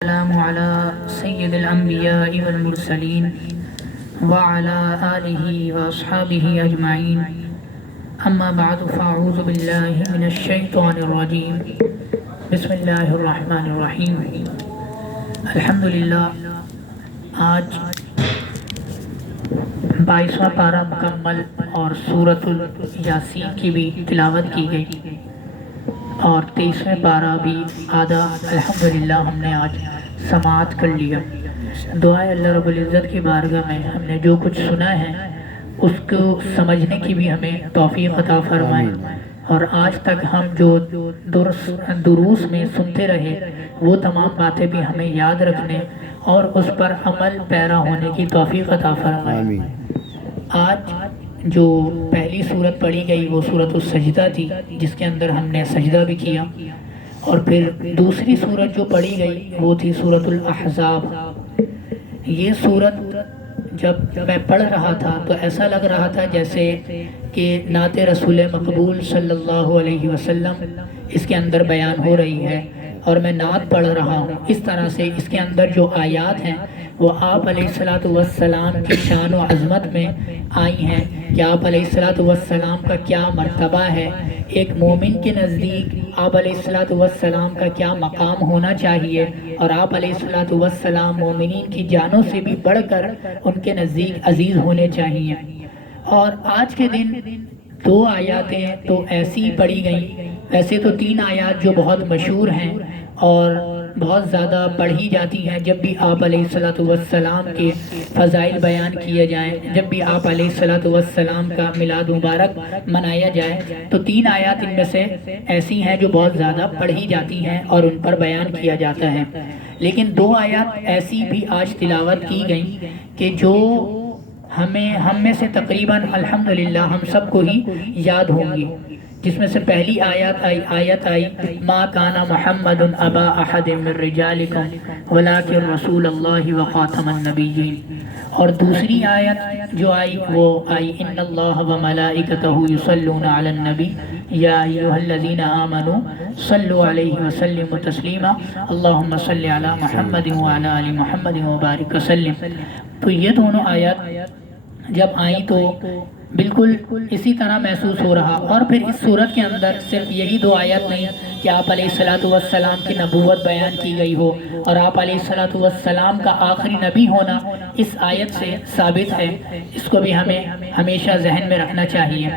السلام على سيد الأنبياء والمرسلين وعلى آله وأصحابه أجمعين أما بعد فأعوذ بالله من الشيطان الرجيم بسم الله الرحمن الرحيم الحمدللہ آج 22واں پارہ مکمل اور سورۃ الیاسین کی بھی تلاوت کی گئی اور 23واں پارہ بھی آدھا الحمدللہ ہم نے آج سماعت کر لیا۔ دعائے اللہ رب العزت کی بارگاہ میں ہم نے جو کچھ سنا ہے اس کو سمجھنے کی بھی ہمیں توفیق عطا فرمائے، اور آج تک ہم جو دروس میں سنتے رہے وہ تمام باتیں بھی ہمیں یاد رکھنے اور اس پر عمل پیرا ہونے کی توفیق عطا فرمائے۔ آج جو پہلی سورت پڑھی گئی وہ سورۃ السجدہ تھی، جس کے اندر ہم نے سجدہ بھی کیا، اور پھر دوسری سورت جو پڑھی گئی وہ تھی سورۃ الاحزاب۔ یہ سورت جب میں پڑھ رہا تھا تو ایسا لگ رہا تھا جیسے کہ نعت رسول مقبول صلی اللہ علیہ وسلم اس کے اندر بیان ہو رہی ہے اور میں نعت پڑھ رہا ہوں۔ اس طرح سے اس کے اندر جو آیات ہیں وہ آپ علیہ السلام کی شان و عظمت میں آئی ہیں کہ آپ علیہ السلام کا کیا مرتبہ ہے، ایک مومن کے نزدیک آپ علیہ السلام کا کیا مقام ہونا چاہیے، اور آپ علیہ السلام مومنین کی جانوں سے بھی بڑھ کر ان کے نزدیک عزیز ہونے چاہیے۔ اور آج کے دن 2 آیاتیں تو ایسی پڑھی گئیں، ویسے تو 3 آیات جو بہت مشہور ہیں اور بہت زیادہ پڑھی جاتی ہیں جب بھی آپ علیہ السلام کے فضائل بیان کیے جائیں، جب بھی آپ علیہ السلام کا میلاد مبارک منایا جائے، تو 3 آیات ان میں سے ایسی ہیں جو بہت زیادہ پڑھی جاتی ہیں اور ان پر بیان کیا جاتا ہے۔ لیکن 2 آیات ایسی بھی آج تلاوت کی گئیں کہ جو ہم میں سے تقریباً الحمدللہ ہم سب کو ہی یاد ہوں گی، جس میں سے پہلی آیت آئی ما کان محمد ابا احد من رجالکم ولکن رسول اللہ وخاتم النبیین، اور دوسری آیت جو آئی وہ آئی ان اللہ وملائکتہ یصلون علی النبی یا ایھا الذین آمنوا صلوا علیہ وسلموا تسلیما اللہم صل علی محمد وعلی آل محمد وبارک وسلم۔ تو یہ دونوں آیات جب آئیں تو بالکل اسی طرح محسوس ہو رہا، اور پھر اس صورت کے اندر صرف یہی 2 آیت نہیں کہ آپ علیہ السلام کی نبوت بیان کی گئی ہو اور آپ علیہ السلام کا آخری نبی ہونا اس آیت سے ثابت ہے، اس کو بھی ہمیں ہمیشہ ذہن میں رکھنا چاہیے۔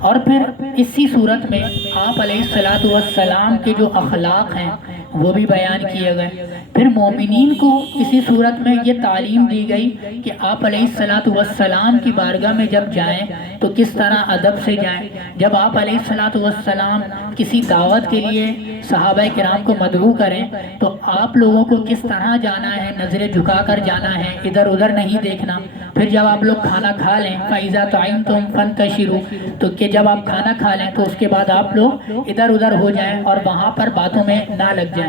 اور پھر اسی صورت میں آپ علیہ السلام کے جو اخلاق ہیں وہ بھی بیان کیے گئے۔ پھر مومنین کو اسی صورت میں یہ تعلیم دی گئی کہ آپ علیہ السلام کی بارگاہ میں جب جائیں تو کس طرح ادب سے جائیں، جب آپ علیہ السلام کسی دعوت کے لیے صحابہ کرام کو مدعو کریں تو آپ لوگوں کو کس طرح جانا ہے، نظریں جھکا کر جانا ہے، ادھر ادھر نہیں دیکھنا۔ پھر جب آپ لوگ کھانا کھا لیں فَإِذَا طَعِمْتُمْ فَانْتَشِرُوا، تو کہ جب آپ کھانا کھا لیں تو اس کے بعد آپ لوگ ادھر ادھر ہو جائیں اور وہاں پر باتوں میں نہ لگ جائیں۔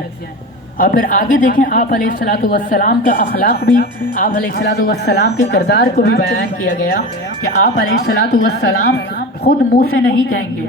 اور پھر آگے دیکھیں آپ علیہ السلام کا اخلاق بھی، آپ علیہ السلام کے کردار کو بھی بیان کیا گیا کہ آپ علیہ السلام خود منہ سے نہیں کہیں گے،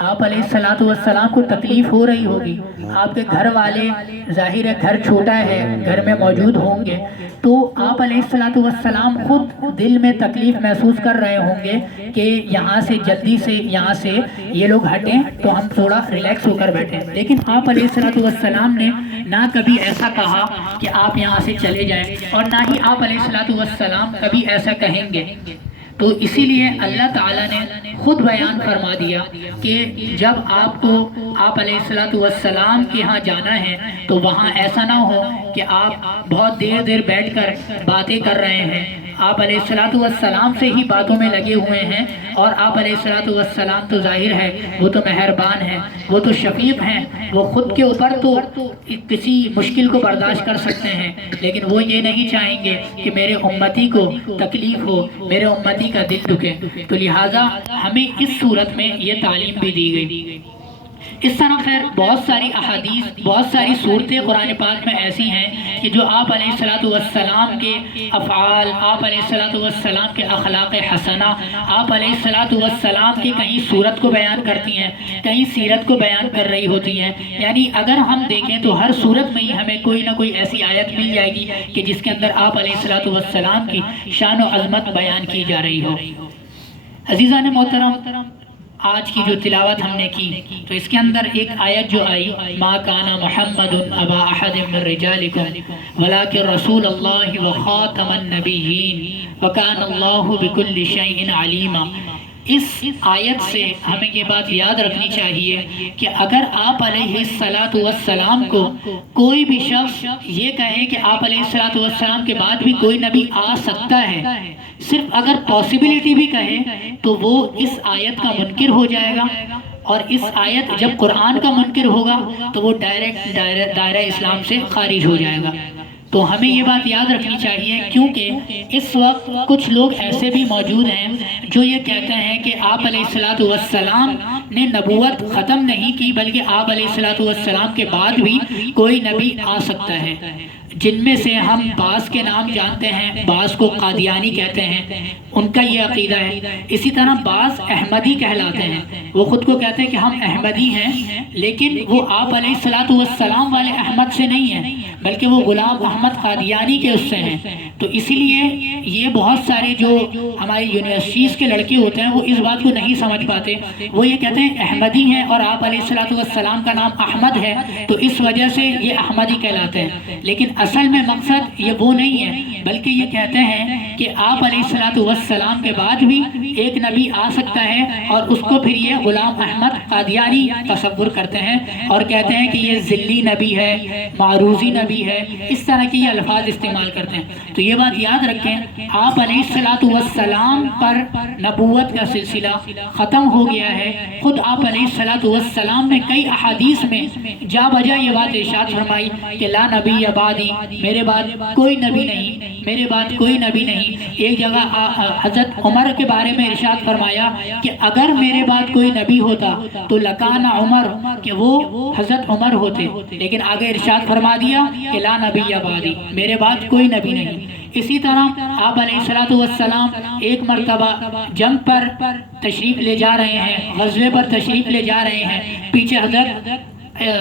آپ علیہ السلام کو تکلیف ہو رہی ہوگی، آپ کے گھر والے ظاہر ہے گھر چھوٹا ہے گھر میں موجود ہوں گے، تو آپ علیہ السلام خود دل میں تکلیف محسوس کر رہے ہوں گے کہ یہاں سے جلدی سے یہاں سے یہ لوگ ہٹیں تو ہم تھوڑا ریلیکس ہو کر بیٹھیں۔ لیکن آپ علیہ السلام نے نہ کبھی ایسا کہا کہ آپ یہاں سے چلے جائیں، اور نہ ہی آپ علیہ السلام کبھی ایسا کہیں گے۔ تو اسی لیے اللہ تعالیٰ نے خود بیان فرما دیا کہ جب آپ کو آپ علیہ السلام کے ہاں جانا ہے تو وہاں ایسا نہ ہو کہ آپ بہت دیر بیٹھ کر باتیں کر رہے ہیں، آپ علیہ السلام سے ہی باتوں میں لگے ہوئے ہیں، اور آپ علیہ السلام تو ظاہر ہے وہ تو مہربان ہیں، وہ تو شفیق ہیں، وہ خود کے اوپر تو کسی مشکل کو برداشت کر سکتے ہیں، لیکن وہ یہ نہیں چاہیں گے کہ میرے امتی کو تکلیف ہو، میرے امتی کا دل دکھے۔ تو لہٰذا ہمیں اس صورت میں یہ تعلیم بھی دی گئی اس طرح خیر بہت ساری احادیث، بہت ساری صورتیں قرآن پاک میں ایسی ہیں کہ جو آپ علیہ الصلوۃ والسلام کے افعال، آپ علیہ الصلوۃ والسلام کے اخلاق حسنہ، آپ علیہ الصلوۃ والسلام کی کہیں صورت کو بیان کرتی ہیں، کہیں سیرت کو بیان کر رہی ہوتی ہیں. یعنی اگر ہم دیکھیں تو ہر صورت میں ہی ہمیں کوئی نہ کوئی ایسی آیت مل جائے گی کہ جس کے اندر آپ علیہ الصلوۃ والسلام کی شان و عظمت بیان کی جا رہی ہو. عزیزان محترم، آج کی جو تلاوت ہم نے کی تو اس کے اندر ایک آیت جو آئی، ما کان محمد ابا احد من رجالکم ولکن رسول اللہ وخاتم النبیین وکان اللہ بکل شیء علیما. اس آیت سے ہمیں یہ بات یاد رکھنی چاہیے کہ اگر آپ علیہ الصلاۃ والسلام کو کوئی بھی شخص یہ کہے کہ آپ علیہ الصلاۃ والسلام کے بعد بھی کوئی نبی آ سکتا ہے، صرف اگر پاسبلٹی بھی کہے تو وہ اس آیت کا منکر ہو جائے گا، اور اس آیت جب قرآن کا منکر ہوگا تو وہ ڈائریکٹ دائرہ اسلام سے خارج ہو جائے گا. تو ہمیں یہ بات یاد رکھنی چاہیے، کیونکہ اس وقت کچھ لوگ ایسے بھی موجود ہیں جو یہ کہتے ہیں کہ آپ علیہ الصلوۃ والسلام نے نبوت ختم نہیں کی، بلکہ آپ علیہ الصلوۃ والسلام کے بعد بھی کوئی نبی آ سکتا ہے. جن میں سے ہم بعض کے نام جانتے ہیں، بعض کو قادیانی کہتے ہیں، ان کا یہ عقیدہ ہے. اسی طرح بعض احمدی کہلاتے ہیں، وہ خود کو کہتے ہیں کہ ہم احمدی ہیں، لیکن وہ آپ علیہ الصلوۃ والسلام والے احمد سے نہیں ہیں، بلکہ وہ غلام احمد قادیانی کے اس سے ہیں. تو اسی لیے یہ بہت سارے جو ہماری یونیورسٹیز کے لڑکے ہوتے ہیں وہ اس بات کو نہیں سمجھ پاتے. وہ یہ کہتے ہیں احمدی ہیں اور آپ علیہ الصلوۃ والسلام کا نام احمد ہے تو اس وجہ سے یہ احمدی کہلاتے ہیں. لیکن اصل میں مقصد یہ وہ نہیں ہے، بلکہ یہ کہتے ہیں کہ آپ علیہ الصلوۃ والسلام کے بعد بھی ایک نبی آ سکتا ہے، اور اس کو پھر یہ غلام احمد قادیانی تصور کرتے ہیں اور کہتے ہیں کہ یہ ذلی نبی ہے، معروضی نبی ہے، اس طرح کے یہ الفاظ استعمال کرتے ہیں. تو یہ بات یاد رکھیں، آپ علیہ الصلوۃ والسلام پر نبوت کا سلسلہ ختم ہو گیا ہے. خود آپ علیہ الصلوۃ والسلام نے کئی احادیث میں جا بجا یہ بات ارشاد فرمائی کہ لا نبی بعدی، میرے بعد کوئی نبی نہیں، میرے بعد کوئی نبی نہیں. ایک جگہ حضرت عمر کے بارے میں ارشاد فرمایا کہ اگر میرے بعد کوئی نبی ہوتا تو لکان عمر، کہ وہ حضرت عمر ہوتے. لیکن آگے ارشاد فرما دیا کہ لا نبی بعدی، میرے بعد کوئی نبی نہیں. اسی طرح آپ علیہ الصلوۃ والسلام ایک مرتبہ جنگ پر تشریف لے جا رہے ہیں، غزوے پر تشریف لے جا رہے ہیں، پیچھے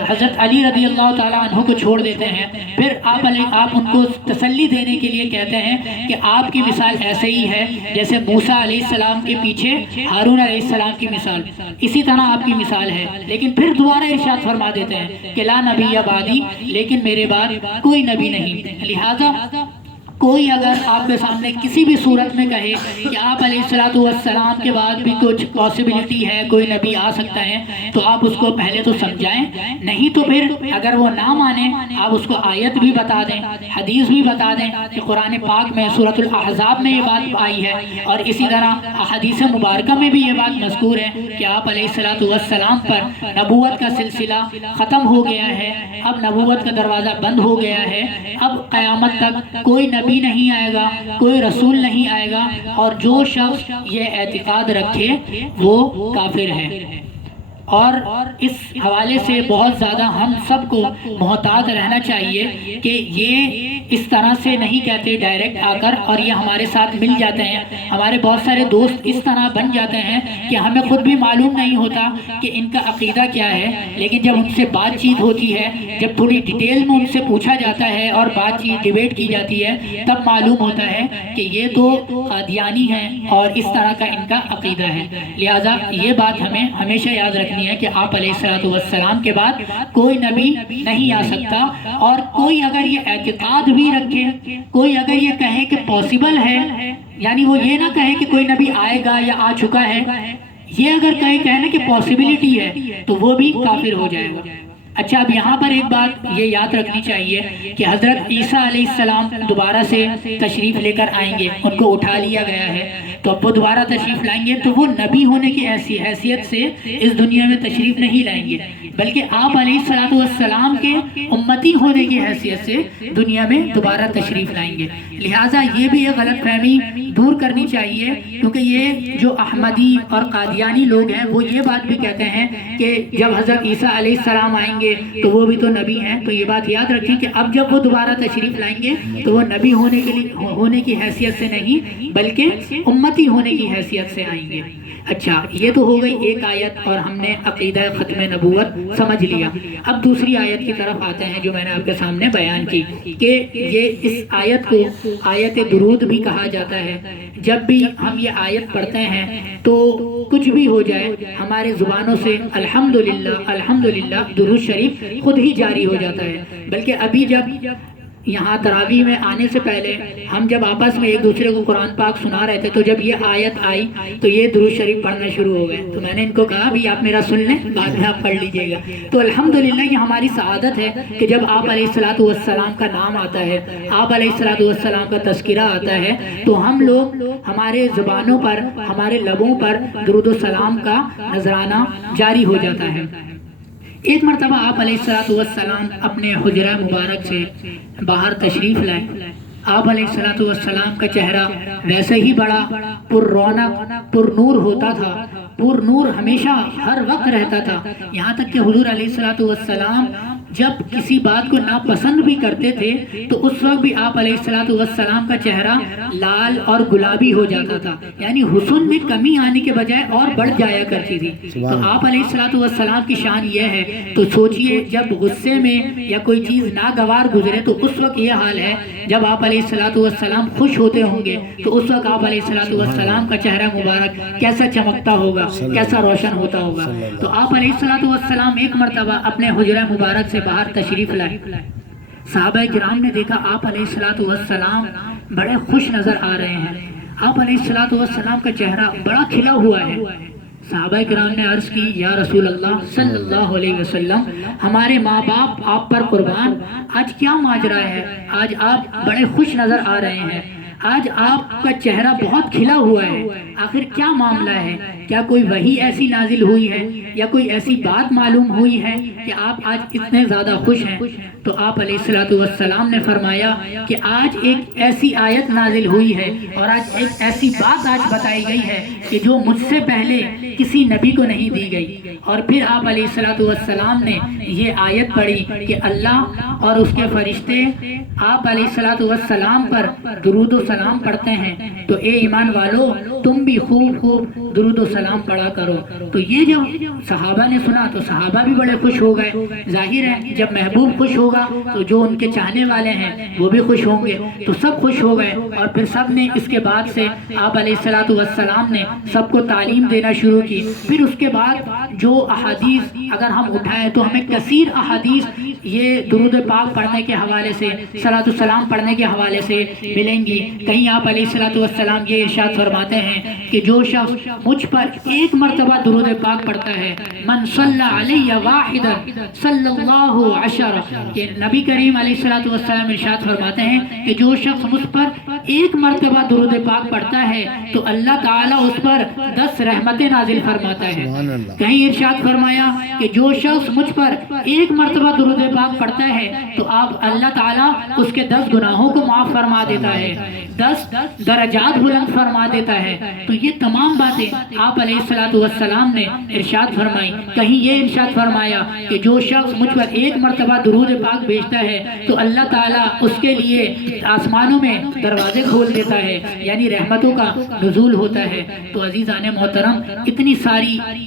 حضرت علی رضی اللہ تعالیٰ عنہ کو چھوڑ دیتے ہیں. پھر آپ ان کو تسلی دینے کے لیے کہتے ہیں کہ آپ کی مثال ایسے ہی ہے جیسے موسیٰ علیہ السلام کے پیچھے ہارون علیہ السلام کی مثال، اسی طرح آپ کی مثال ہے. لیکن پھر دوبارہ ارشاد فرما دیتے ہیں کہ لا نبی بعدی، لیکن میرے بعد کوئی نبی نہیں. لہذا کوئی اگر آپ کے سامنے کسی بھی صورت میں کہے کہ آپ علیہ الصلوۃ والسلام کے بعد بھی کچھ پاسبلٹی ہے، کوئی نبی آ سکتا ہے، تو آپ اس کو پہلے تو سمجھائیں. نہیں تو پھر اگر وہ نہ مانے آپ اس کو آیت بھی بتا دیں، حدیث بھی بتا دیں کہ قرآن پاک میں سورۃ الاحزاب میں یہ بات آئی ہے، اور اسی طرح احادیث مبارکہ میں بھی یہ بات مذکور ہے کہ آپ علیہ الصلوۃ والسلام پر نبوت کا سلسلہ ختم ہو گیا ہے، اب نبوت کا دروازہ بند ہو گیا ہے، اب قیامت تک کوئی نبی نہیں آئے گا، کوئی رسول نہیں آئے گا، اور جو شخص یہ اعتقاد رکھے وہ کافر ہے. اور اس حوالے سے بہت زیادہ ہم سب کو محتاط رہنا چاہیے کہ یہ اس طرح سے نہیں کہتے ڈائریکٹ آ کر اور یہ ہمارے ساتھ مل جاتے ہیں. ہمارے بہت سارے دوست اس طرح بن جاتے ہیں کہ ہمیں خود بھی معلوم نہیں ہوتا کہ ان کا عقیدہ کیا ہے، لیکن جب ان سے بات چیت ہوتی ہے، جب تھوڑی ڈیٹیل میں ان سے پوچھا جاتا ہے اور بات چیت ڈیبیٹ کی جاتی ہے، تب معلوم ہوتا ہے کہ یہ تو قادیانی ہیں اور اس طرح کا ان کا عقیدہ ہے. لہٰذا یہ بات ہمیں ہمیشہ یاد رکھنی ہے کہ آپ علیہ الصلوۃ والسلام کے بعد کوئی نبی نہیں آ سکتا. اور کوئی اگر یہ اعتقاد بھی رکھے، کوئی اگر یہ کہے کہ پاسبل ہے، یعنی وہ یہ نہ کہے کہ کوئی نبی آئے گا یا آ چکا ہے، یہ اگر کہے نا کہ پاسبلٹی ہے تو وہ بھی کافر ہو جائے گا. اچھا، اب یہاں پر ایک بات یہ یاد رکھنی چاہیے کہ حضرت عیسیٰ علیہ السلام دوبارہ سے تشریف لے کر آئیں گے، ان کو اٹھا لیا گیا ہے، تو اب وہ دوبارہ تشریف لائیں گے تو وہ نبی ہونے کی حیثیت سے اس دنیا میں تشریف نہیں لائیں گے، بلکہ آپ علیہ الصلوۃ والسلام کے امتی ہونے کی حیثیت سے دنیا میں دوبارہ تشریف لائیں گے۔ لہٰذا یہ بھی ایک غلط فہمی دور کرنی چاہیے، کیونکہ یہ جو احمدی اور قادیانی لوگ ہیں وہ یہ بات بھی کہتے ہیں کہ جب حضرت عیسیٰ علیہ السلام آئیں گے تو وہ بھی تو نبی ہیں۔ تو یہ بات یاد رکھیں کہ اب جب وہ دوبارہ تشریف لائیں گے تو وہ نبی ہونے کی حیثیت سے نہیں بلکہ امتی ہونے کی حیثیت سے آئیں گے۔ اچھا، یہ تو ہو گئی ایک آیت اور ہم نے عقیدہ ختم نبوت سمجھ لیا۔ اب دوسری آیت کی طرف آتے ہیں جو میں نے آپ کے سامنے بیان کی کہ یہ اس آیت کو آیت درود بھی کہا جاتا ہے۔ جب بھی ہم یہ آیت پڑھتے ہیں تو کچھ بھی ہو جائے ہمارے زبانوں سے الحمدللہ الحمدللہ درود شریف خود ہی جاری ہو جاتا ہے۔ بلکہ ابھی جب یہاں تراویح میں آنے سے پہلے ہم جب آپس میں ایک دوسرے کو قرآن پاک سنا رہے تھے تو جب یہ آیت آئی تو یہ درود شریف پڑھنا شروع ہو گئے۔ تو میں نے ان کو کہا بھی آپ میرا سن لیں، بعد میں آپ پڑھ لیجئے گا۔ تو الحمدللہ یہ ہماری سعادت ہے کہ جب آپ علیہ الصلوۃ والسلام کا نام آتا ہے، آپ علیہ الصلوۃ والسلام کا تذکرہ آتا ہے تو ہم لوگ ہمارے زبانوں پر، ہمارے لبوں پر درود و سلام کا نذرانہ جاری ہو جاتا ہے۔ ایک مرتبہ آپ علیہ الصلوۃ والسلام اپنے حجرہ مبارک سے باہر تشریف لائے۔ آپ علیہ الصلوۃ والسلام کا چہرہ ویسے ہی بڑا پر رونق پر نور ہوتا تھا، پر نور ہمیشہ ہر وقت رہتا تھا، یہاں تک کہ حضور علیہ الصلوۃ والسلام جب کسی بات کو ناپسند بھی کرتے تھے تو اس وقت بھی آپ علیہ الصلوۃ والسلام کا چہرہ لال اور گلابی ہو جاتا تھا، یعنی حسن میں کمی آنے کے بجائے اور بڑھ جایا کرتی تھی۔ تو آپ علیہ الصلوۃ والسلام کی شان یہ ہے، تو سوچئے جب غصے میں یا کوئی چیز ناگوار گزرے تو اس وقت یہ حال ہے، جب آپ علیہ الصلوۃ والسلام خوش ہوتے ہوں گے تو اس وقت آپ علیہ الصلوۃ والسلام کا چہرہ مبارک کیسا چمکتا ہوگا، کیسا روشن ہوتا ہوگا۔ تو آپ علیہ الصلوۃ والسلام ایک مرتبہ اپنے حجرہ مبارک سے باہر تشریف لائے۔ صحابہ کرام نے دیکھا آپ علیہ الصلوۃ والسلام بڑے خوش نظر آ رہے ہیں، آپ علیہ الصلوۃ والسلام کا چہرہ بڑا کھلا ہوا ہے۔ صحابہ کرام نے عرض کی، یا رسول اللہ صلی اللہ علیہ وسلم، ہمارے ماں باپ آپ پر قربان، آج کیا ماجرا ہے؟ آج آپ بڑے خوش نظر آ رہے ہیں، آج آپ کا چہرہ بہت کھلا ہوا ہے، آخر کیا معاملہ ہے؟ کیا کوئی وحی ایسی نازل ہوئی ہے یا کوئی ایسی بات معلوم ہوئی ہے کہ آپ آج اتنے زیادہ خوش ہیں؟ تو آپ علیہ الصلوۃ والسلام نے فرمایا کہ آج ایک ایسی آیت نازل ہوئی ہے اور آج ایک ایسی بات آج بتائی گئی ہے کہ جو مجھ سے پہلے کسی نبی کو نہیں دی گئی۔ اور پھر آپ علیہ الصلوۃ والسلام نے یہ آیت پڑھی کہ اللہ اور اس کے فرشتے آپ علیہ الصلوۃ والسلام پر درود و سلام پڑھتے ہیں، تو اے ایمان والو تم بھی خوب خوب درود و سلام پڑھا کرو۔ تو یہ جب صحابہ نے سنا تو صحابہ بھی بڑے خوش ہو گئے۔ ظاہر ہے جب محبوب خوش ہوگا تو جو ان کے چاہنے والے ہیں وہ بھی خوش ہوں گے، تو سب خوش ہو گئے۔ اور پھر سب نے اس کے بعد سے آپ علیہ الصلوۃ والسلام نے سب کو تعلیم دینا شروع کی۔ پھر اس کے بعد جو احادیث اگر ہم اٹھائیں تو ہمیں کثیر احادیث یہ درود پاک پڑھنے کے حوالے سے، صلاۃ السلام پڑھنے کے حوالے سے ملیں گی۔ کہیں آپ علیہ الصلوۃ والسلام یہ ارشاد فرماتے ہیں کہ جو شخص مجھ پر ایک مرتبہ درود پاک پڑھتا ہے، من صلی علیہ واحدا صلی اللہ عشرہ، کہ نبی کریم علیہ الصلوۃ والسلام ارشاد فرماتے ہیں کہ جو شخص مجھ پر ایک مرتبہ درود پاک پڑھتا ہے تو اللہ تعالیٰ اس پر 10 رحمتیں نازل فرماتا ہے۔ کہیں ارشاد فرمایا کہ جو شخص مجھ پر ایک مرتبہ درود پاک پڑھتا ہے تو آپ اللہ تعالیٰ اس کے 10 گناہوں کو معاف فرما دیتا ہے، 10 درجات بلند فرما دیتا ہے۔ تو یہ تمام باتیں آپ علیہ الصلوۃ والسلام نے ارشاد فرمائی۔ کہیں یہ ارشاد فرمایا کہ جو شخص مجھ پر ایک مرتبہ درود پاک بھیجتا ہے تو اللہ تعالیٰ اس کے لیے آسمانوں میں دروازے کھول دیتا ہے، یعنی رحمتوں کا نزول ہوتا ہے۔ تو عزیزان محترم،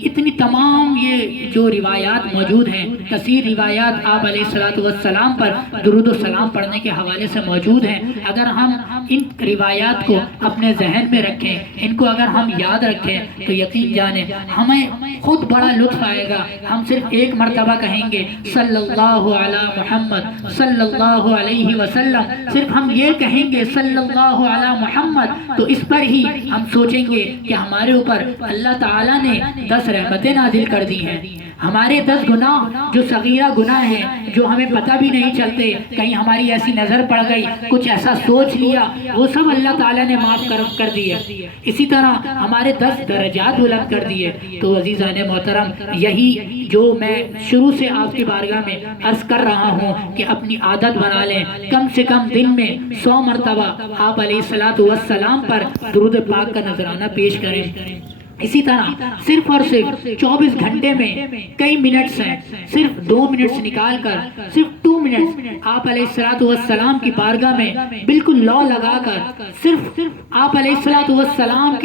اتنی تمام یہ جو روایات موجود ہیں، کثیر روایات آپ علیہ الصلوۃ والسلام پر درود و سلام پڑھنے کے حوالے سے موجود ہیں۔ اگر ہم ان روایات کو اپنے ذہن میں رکھیں، ان کو اگر ہم یاد رکھیں تو یقین جانیں ہمیں خود بڑا لطف آئے گا۔ ہم صرف ایک مرتبہ کہیں گے صلی اللہ علی محمد صلی اللہ علیہ وسلم، صرف ہم یہ کہیں گے صلی اللہ علی محمد، تو اس پر ہی ہم سوچیں گے کہ ہمارے اوپر اللہ تعالیٰ نے 10 رحمتیں نازل کر دی ہیں، ہمارے 10 گناہ جو صغیرہ گناہ ہیں، جو ہمیں پتہ بھی نہیں چلتے، کہیں ہماری ایسی نظر پڑ گئی، کچھ ایسا سوچ لیا، وہ سب اللہ تعالیٰ نے معاف کر دیے۔ اسی طرح ہمارے 10 درجات بلند کر دیے۔ تو عزیزان محترم، یہی جو میں شروع سے آپ کی بارگاہ میں عرض کر رہا ہوں کہ اپنی عادت بنا لیں، کم سے کم دن میں 100 مرتبہ آپ علیہ السلام پر درود پاک کا نذرانہ پیش کریں۔ اسی طرح صرف اور صرف 24 گھنٹے میں کئی منٹس ہیں، صرف 2 منٹس نکال کر، صرف 2 منٹس آپ علیہ السلام کی بارگاہ میں بالکل لو لگا کر، صرف آپ علیہ السلام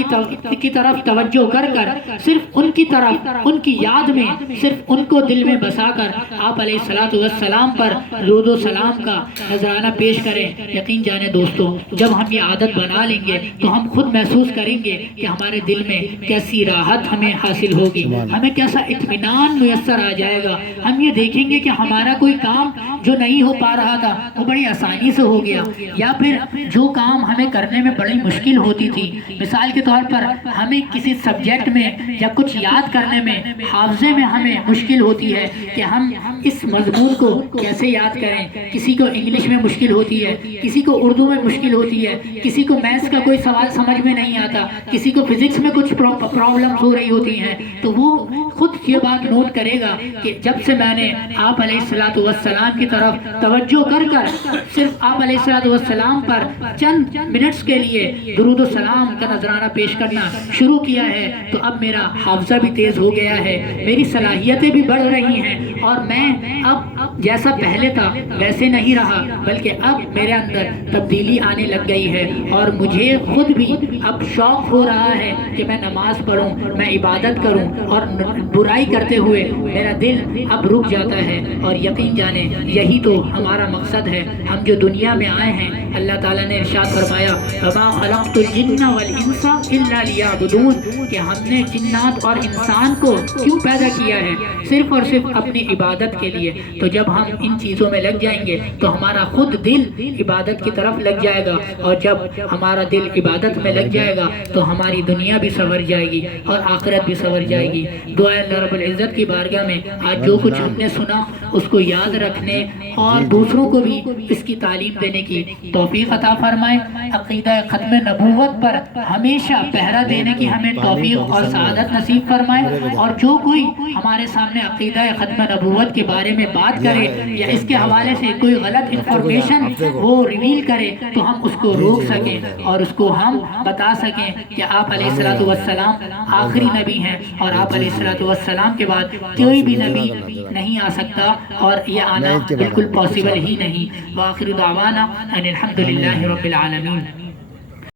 کی طرف توجہ کر کر، صرف ان کی طرف، ان کی یاد میں، صرف ان کو دل میں بسا کر آپ علیہ السلام پر درود و سلام کا نذرانہ پیش کریں۔ یقین جانے دوستو، جب ہم یہ عادت بنا لیں گے تو ہم خود محسوس کریں گے کہ ہمارے دل میں کیسی راحت ہمیں حاصل ہوگی، ہمیں کیسا اطمینان میسر آ جائے گا۔ ہم یہ دیکھیں گے کہ ہمارا کوئی کام جو نہیں ہو پا رہا تھا وہ بڑی آسانی سے ہو گیا، یا پھر جو کام ہمیں کرنے میں بڑی مشکل ہوتی تھی، مثال کے طور پر ہمیں کسی سبجیکٹ میں یا کچھ یاد کرنے میں، حافظے میں ہمیں مشکل ہوتی ہے کہ ہم اس مضمون کو کیسے یاد کریں۔ کسی کو انگلش میں مشکل ہوتی ہے، کسی کو اردو میں مشکل ہوتی ہے، کسی کو میتھس کا کوئی سوال سمجھ میں نہیں آتا، کسی کو فزکس میں کچھ پرابلمز ہو رہی ہوتی ہیں، تو وہ خود یہ بات نوٹ کرے گا کہ جب سے میں نے آپ علیہ السلام کی طرف توجہ کر کر صرف آپ علیہ السلام پر چند منٹس کے لیے درود و سلام کا نذرانہ پیش کرنا شروع کیا ہے، تو اب میرا حافظہ بھی تیز ہو گیا ہے، میری صلاحیتیں بھی بڑھ رہی ہیں، اور میں اب جیسا پہلے تھا ویسے نہیں رہا، بلکہ اب میرے اندر تبدیلی آنے لگ گئی ہے، اور مجھے خود بھی اب شوق ہو رہا ہے کہ میں نماز پڑھوں، میں عبادت کروں، اور برائی کرتے ہوئے میرا دل اب رک جاتا ہے۔ اور یقین جانے یہی تو ہمارا مقصد ہے، ہم جو دنیا میں آئے ہیں، اللہ تعالیٰ نے ارشاد فرمایا وَمَا خَلَقْتُ الْجِنَّ وَالْإِنسَ إِلَّا لِيَعْبُدُونَ، کہ ہم نے جنات اور انسان کو کیوں پیدا کیا ہے؟ صرف اور صرف اپنی عبادت کے لیے۔ تو جب ہم ان چیزوں میں لگ جائیں گے تو ہمارا خود دل عبادت کی طرف لگ جائے گا، اور جب ہمارا دل عبادت میں لگ جائے گا تو ہماری دنیا بھی سنور جائے گی اور آخرت بھی سنور جائے گی۔ دعا اللہ رب العزت کی بارگاہ میں آج جو کچھ ہم نے سنا اس کو یاد رکھنے اور دوسروں کو بھی اس کی تعلیم دینے کی توفیق عطا فرمائے۔ عقیدہ ختم نبوت پر ہمیشہ پہرا دینے کی ہمیں توفیق اور سعادت نصیب فرمائے، اور جو کوئی ہمارے سامنے عقیدہ ختم نبوت کے بارے میں بات کرے یا اس کے حوالے سے کوئی غلط انفارمیشن وہ ریویل کرے تو ہم اس کو روک سکیں اور اس کو ہم بتا سکیں کہ آپ علیہ السلام آخری نبی ہیں، اور آپ علیہ السلام کے بعد کوئی بھی نبی نہیں آ سکتا، اور یہ آنا بالکل پاسبل ہی نہیں۔ وآخر دعوانا ان الحمدللہ رب العالمین۔